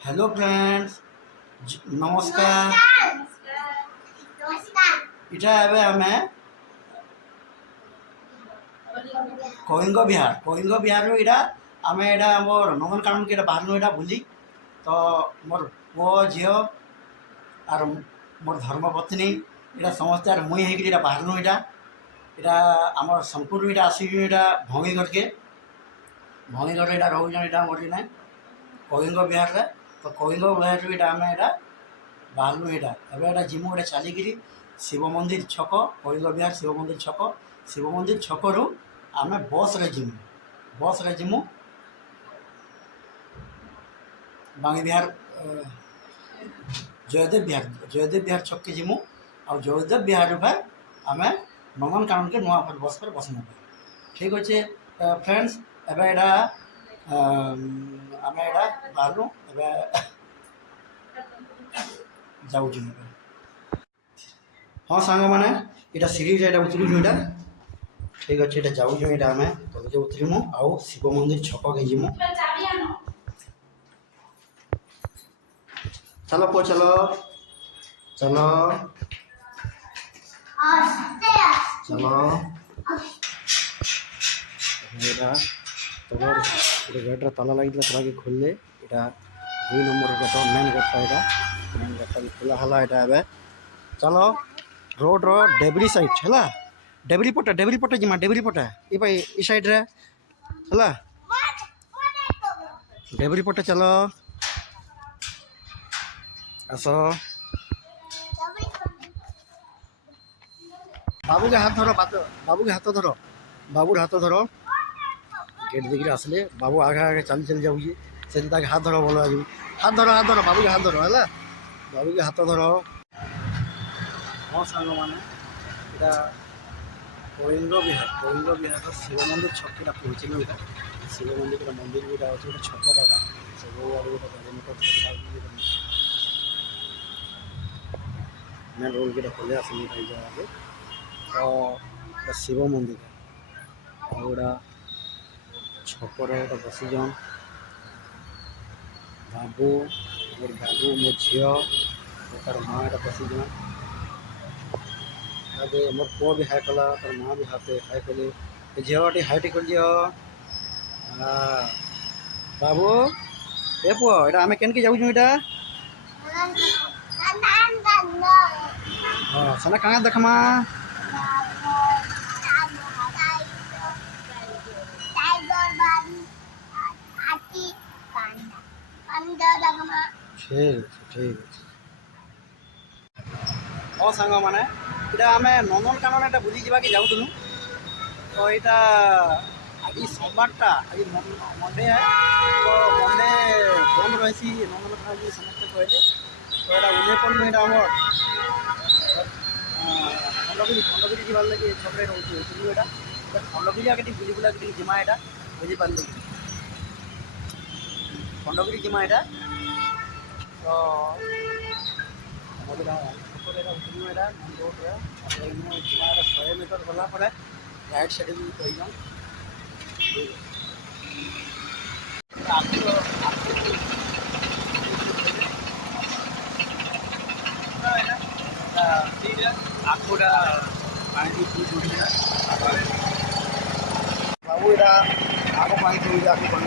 Hello friends, नमस्कार। इटा एबे हमें कलिंग विहार इटा आम एटा मोर नंदन कानन के बाहर इटा बुली तो मोर पुओ झील आर मोर धर्मपत्नी इटा समस्त आर मुई होकर बाहर इटा इटा आम सोनपुर इटा आसिक इटा भंगीगढ़ इटा रोजन इटा मोर कलिंग विहार रे तो कलिंग विहार इटा आम इटा बाहर इटा एवं जिमु इटा चलिकी शिव मंदिर छक कलिंग विहार शिव मंदिर छक रू आम बस रे जिमु बांगी विहार जयदेव विहार छक के जिमु और जयदेव विहार भाई आम नंदन कानन के नुआ बस पर बस ठीक अच्छे फ्रेंड्स एवं आम बाहर जाऊँ हाँ सांग मैंने यहाँ सीढ़ी उतरू इटा ठीक अच्छे ये जाऊँ यहाँ आम कलेज उतरमु आउ शिव मंदिर छक के जीमु चलो पो चलो चलो चलो तबर गेट ताला लगी ताला के खोलले यहाँ 2 नंबर गेट मेन गेटा भी खोला हला यहाँ चलो रोड रो डेबरी साइड है डेबरी पटे जिमा डेबरी पटे ये साइड रे है डेबरी पटे चलो आस बाबू के हाथ धरो बाबू के हाथ धरो बाबूर हाथ धरो गेट देखिए आसले बाबू आगे आगे चल जाऊे से हाथ धरो बोलो आज हाथ धरो बाबू के हाथ धरो है बाबू के हाथ धरो हाँ सांग मैंने यहाँ कलिंग विहार शिव मंदिर छक पहुँचल यहाँ शिव मंदिर मंदिर भी अच्छे छक सब मेन रोड के खोले आसने तो शिव मंदिर और छपर बसीजन बाबू मोर मो झी तार माँ यहाँ बसीजन मोर पुओ भी हाई कला तार माँ भी हाथे हाई कले झील हाईट कर झील बाबू ए पुओ यहाँ आम के जाऊँ यहाँ हाँ सेना कहाँ देखमा ठीक हाँ सांग मैंने यहाँ आम नंदन कानन ये बुली जावाक जाऊँ तो यहाँ आज सोमवारटा आज मंडे है तो मंडे बंद रही नंदन कानन समस्ते कहले तो यहाँ उल्लेख करूँ यहाँ खंडगिरी जीवार लगे छक रोचे यहाँ खंडगिरी आगे बुली बुला जिमा यहाँ बुझीपारे खंडगिरी जिमा यहाँ तो उतरू यहाँ मेन रोड जिमा 100 मीटर गलापर राइट साइड भी कही जाऊँ आखुटा पानी बाबू यहाँ आग पानी पीड़े आगे पानी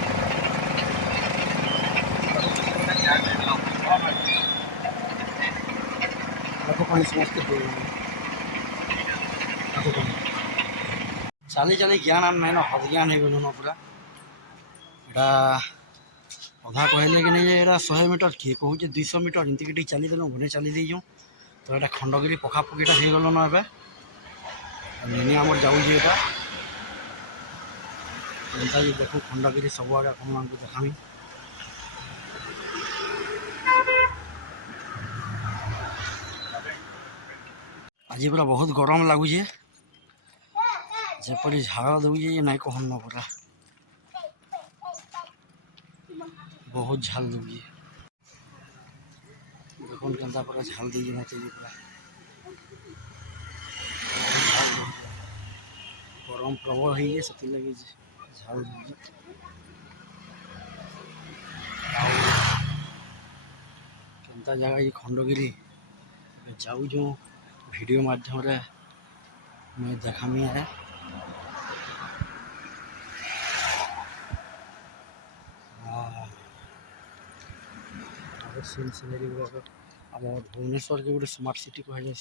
आग पानी समस्त चली चली ज्ञान आम मैंने हदज्ञान हो गल पूरा यहाँ अधा कहले कि नहीं यहाँ 100 मीटर किए कहूँ 200 मीटर इनती चली देलु घने चली दीजु तो यहाँ खंडगिरी पखापखीटा हो गल ना मिनी आम जाऊँ यहाँ एंता देखू खंडगिरी सब आगे आप देखामी आज पूरा बहुत गरम लगुचे जपरी झाड़ दूजे नाई कहन न पूरा बहुत झाल दूजे देखो केन्ता पूरा झाल दीजिए मत पूरा गरम प्रबल है से लगे झाल एटा जगह ये खंडगिरी जाऊ जो वीडियो माध्यम रे मैं देखामी है सीन सीनरी गुड़ाक आम भुवनेश्वर के गोटे स्मार्ट सिटी कह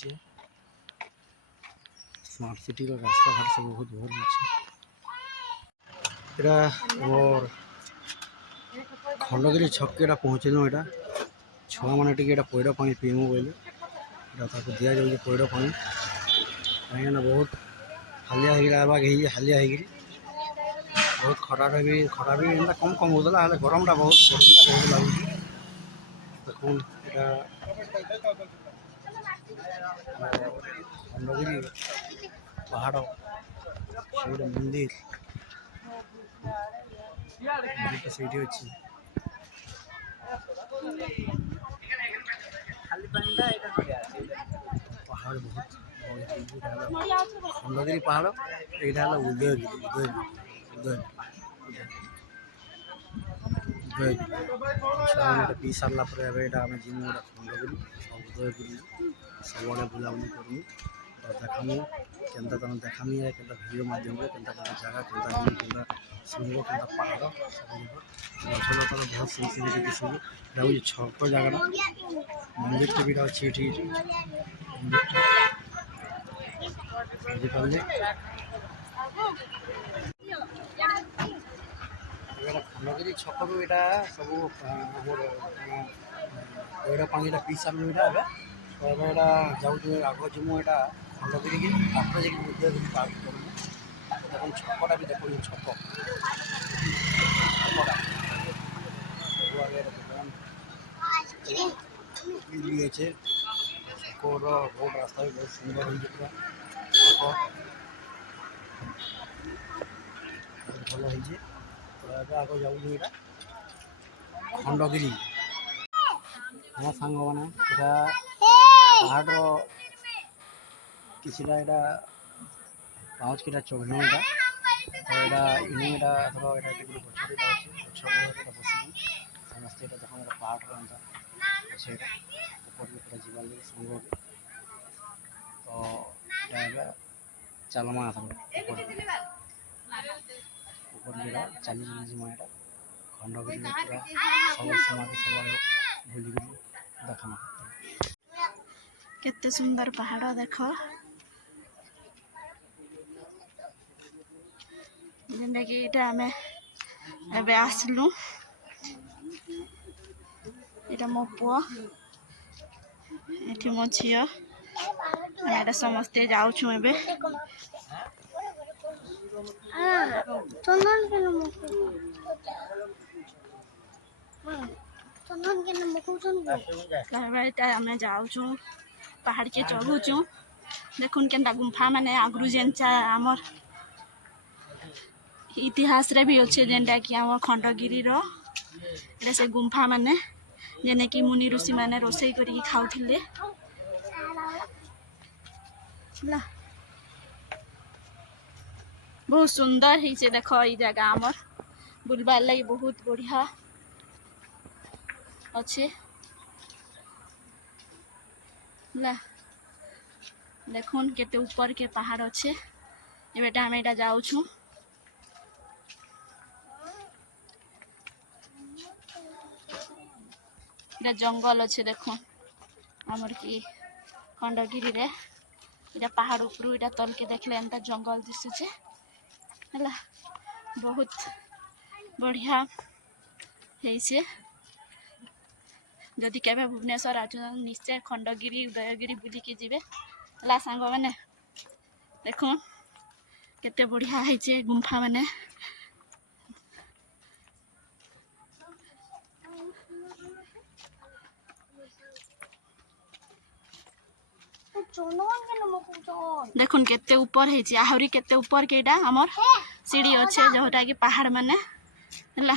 स्मार्ट सिटी रास्ता घाट सब बहुत भल अच्छे मोर खंडगिरी छक के पहुँचलु यहाँ छुआ मैंने टे पैर पानी पीमु बोले दि जाऊँगी पैर पानी कहीं बहुत हालिया हालिया बहुत खरा भी कम कम होता है गरमटा बहुत लगुच देखो खंडगिरी पहाड़ से मंदिर से अच्छी पहाड़ बहुत खंडगिरी पहाड़ यहाँ उदयगिरी पी सारा आम जीमु खंडगिरी उदयगिरी सब बुलाबुली करमु देखामु केन्ता तुम देखामी है केन्ता वीडियो माध्यम केन्ता जगह केन्ता सुनबो केन्ता पहाड़ गछलतार बहुत सीनरी दिशु छक जगह मंदिर टे भी अच्छी बुझिपारे खंडगिरी छक भी यहाँ सब पैर पानी पी सारू यहाँ जाऊँ आग जीमु यहाँ खंडगिरी की उदयगिरी पार्क करूँ देखो छकटा भी देखो छक अच्छे छकर रोड रास्ता भी बहुत सुंदर हो भल हो आगे जाऊँ यहाँ खंडगिरी हाँ सांग मैंने पहाड़ किसीटा यहाँ 5 किटा चढ़ना यहाँ तो यहाँ इने यहाँ थोड़ा यहाँ गछटा बस समस्ते देख पहाड़ अच्छे ऊपर पूरा जीवार लगे संग तो यहाँ चलमा ऊपर जगह चली जीमा यहाँ खंडगिरी पूरा सब समाधि सब बुल देखा केते सुंदर पहाड़ देख जेनटा कि ये आम एबे आसलु यहाँ मो पुआ ये मो झी आम समस्ते जाऊँ एबे आम जाऊँ पहाड़ के चढ़ुचु देखुन केन्ता गुंफा माने आगु जेनचा आमर इतिहास रे भी अच्छे जेनटा कि आम खंडगिरी से गुंफा माने जेने कि मुनि ऋषि माने रोसई करी खाउथिले बहुत सुंदर ही से देख ये जगह आमर बुलबार लगी बहुत बढ़िया अच्छे देखुन केते ऊपर के पहाड़ अच्छे ये बेटा आम यहाँ जाऊँ जंगल अच्छे देखो आमर कि खंडगिरी रे इटा पहाड़ उपरू इटा तल के देखले एंता जंगल दिशुचे है बहुत बढ़िया है जदि केबे भुवनेश्वर आछन निश्चय खंडगिरी उदयगिरी बुली के जीवे है सांग मैंने देखो केते बढ़िया है गुंफा माने देखुन केते ऊपर है आहरी केते ऊपर के आमर सीढ़ी अच्छे जोटा कि पहाड़ माने है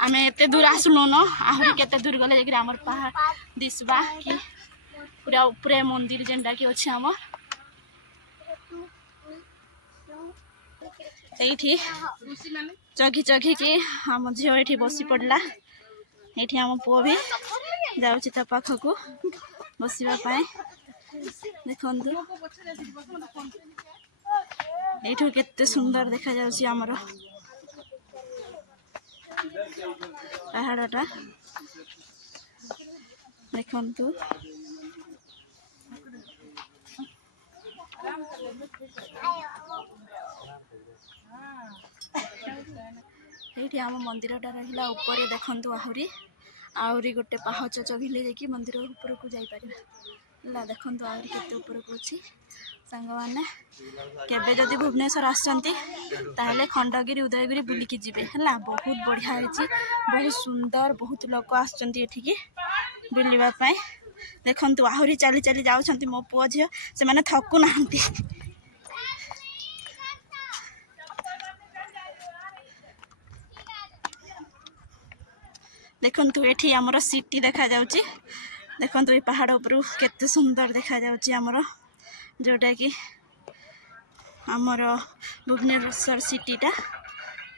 आम एत दूर आसलु न आहरी केते दूर गले जाकर आमर पहाड़ दिसबा कि पूरा ऊपर मंदिर जेनटा कि अच्छे आमर ये जगी जगी कि आम झील ये बसी पड़ा ये आम पुओ भी जाऊँगी ता पाखक बसवाई देखु ये केते सुंदर देखा जाउछि हमर पहाड़टा देखंतु ये आम मंदिरटा रहा ऊपर देखंतु आहरी गोटे पाहच चघिले जाकि मंदिर ऊपर को जाई परिबा ला देखंतु आहरी केते ऊपर को अछि सांग माने केबे जदि भुवनेश्वर आसचंती ताहले खंडगिरी उदयगिरी बुलिकी जिबे हला बहुत बढ़िया होची बहुत सुंदर बहुत लोक आसचंती एठिकी बुलिबा पय देखंतु आहरी चाली चाली जाउछंती मो पुओ झियो से माने थकु नाहंती देखंतु एठी हमर सिटी देखा जाउची देखंतु ए पहाड़ ऊपर केते सुंदर देखा जाउची हमर जोटा कि हमर भुवनेश्वर सिटीटा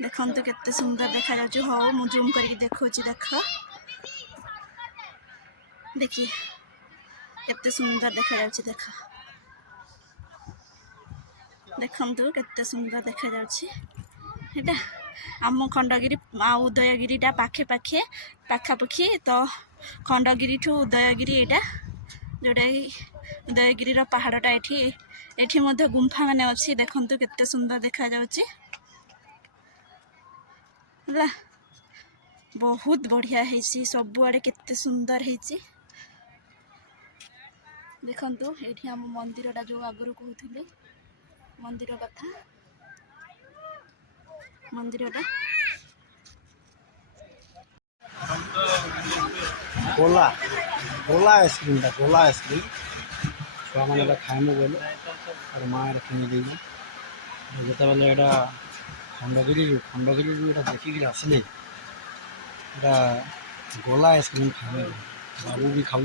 देखंतु केते सुंदर देखा जाउची हो मु जूम करके देखौची देखिए केते सुंदर देखा जाउची देखंतु केते सुंदर देखा जाउची एटा आम खंडगिरी उदयगिरीटा पाखे पाखे पाखापाखि तो खंडगिरी ठू उदयगिरी एटा जोटा उदयगिरी पहाड़टा एठी मध्य गुंफा माने अच्छी देखंतु केते सुंदर देखा जाउची हला बहुत बढ़िया हेसी सब आड़े केते सुंदर हेसी देखंतु एठी हम मंदिरटा जो आगुरु कहउथिले मंदिर कथा मंदिरटा गोला गोला आइसक्रीम छुआ मैंने खाइमु बोले और माँ किनी दी जिते बेले यहाँ खंडगिरी देखिक आसले गोला आइसक्रीम खाइमु बाबू भी खाऊ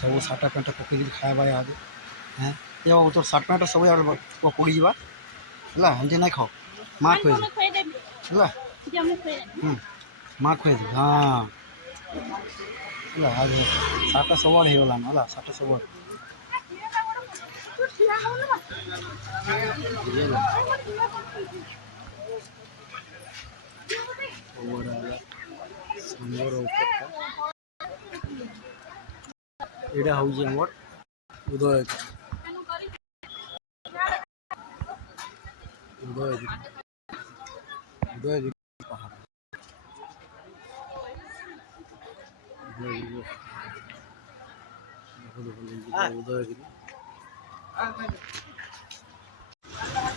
सब सार्ट पैंट पकई खावा याद हाँ ये तो सार्ट पैंट सब पड़ी जावा है एमती ना खाओ माँ खुए है माँ खुए हाँ है सार्ट सब आड़े होगलान है सार्ट सब आड़े एटा हूँ आमर उदयगिरी पहाड़ उदयगिरी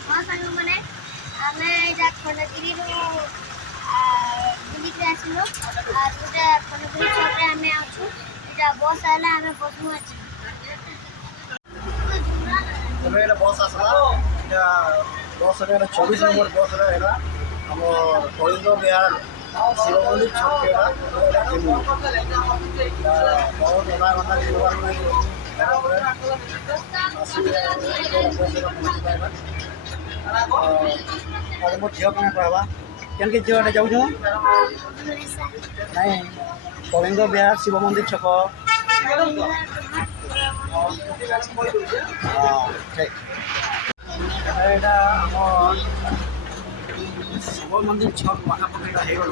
हाँ सांग मैंने आमे एटा खंडगिरी बुलिक आसिलो और एटा खंडगिरी छपरे आमे आछु एटा बस आला आमे बसनु अछि तबे एटा बस आसला एटा बस रे 24 नंबर बस रे एटा हम कलिंग बिहार शिव मंदिर छकेड़ा बहुत घंटा शिववार और मोर झील कहाँ कहवा केन के झील जाऊँ नहीं कलिंग बिहार शिव मंदिर छक ठीक शिव मंदिर छक पाखापाखि हो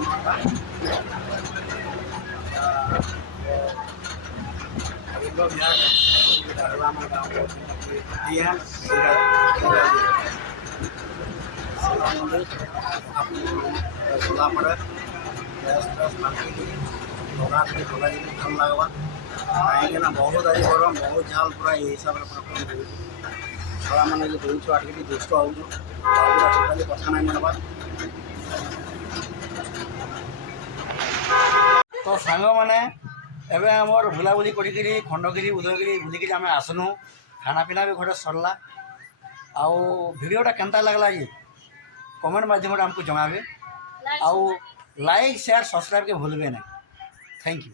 भल लगवा कहीं बहुत आज गरम बहुत झाल पूरा ये हिसाब से छुआ मैंने जो दूर छुआ टी दुष्ट हो टोटाली कथा ना मनवा तो सांग मैंने एवं आमर बुलाबुली करी खंडगिरी उदयगिरी बुलिकी आम आसनु खाना पीना भी घर सरला आउ वीडियोटा केनता लगला ये कमेंट माध्यम आमको जमाबे आउ लाइक शेयर सब्सक्राइब के भूलबे ना थैंक यू।